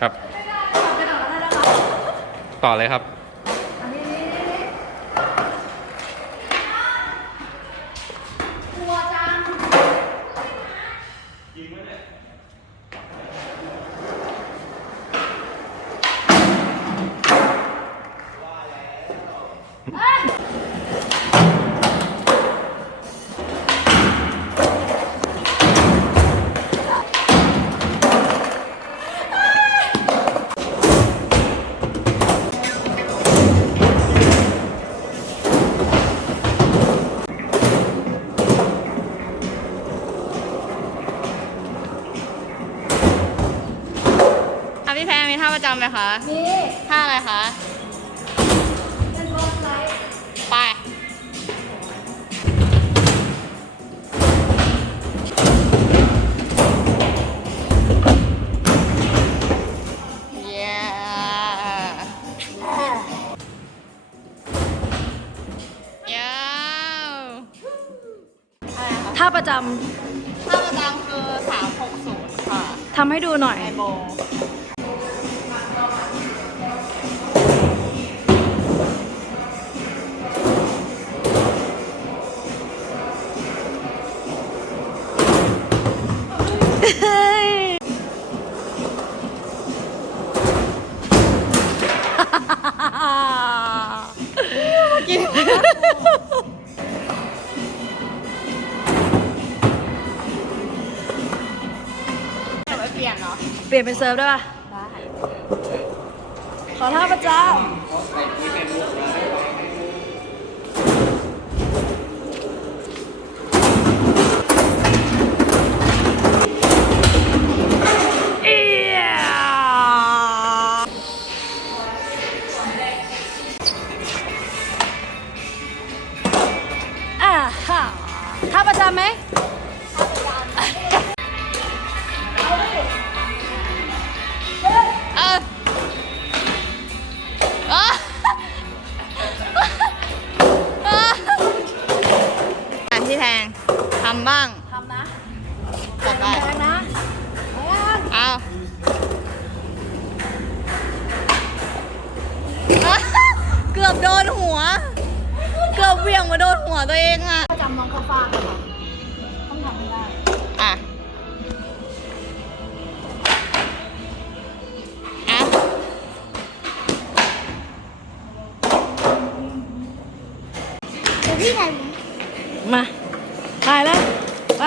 ครับไปต่อแล้วนะคะต่อเลยครับ พี่แพรมีท่าประจำไหมคะนี่ท่าอะไรคะ เป็นรถไลท์ไป เย้ยาวท่าประจท่าประจำคือ 360 ค่ะำทำให้ดูหน่อย ไอโบ เปลี่ยนเนาะเปลี่ยนเป็นเซิร์ฟได้ป่ะได้ขอท่าประจำะท่าประจำไหมเออเอออะพี่แทงทำบ้างทำนะจัดไปแรงนะแรงเอา เกือบโดนหัว เกือบเหวี่ยงมาโดนหัวตัวเองอะประจำน้องข้าวฟ่างค่ะต้องทำให้ได้อะอะมาถ่ายเลยไป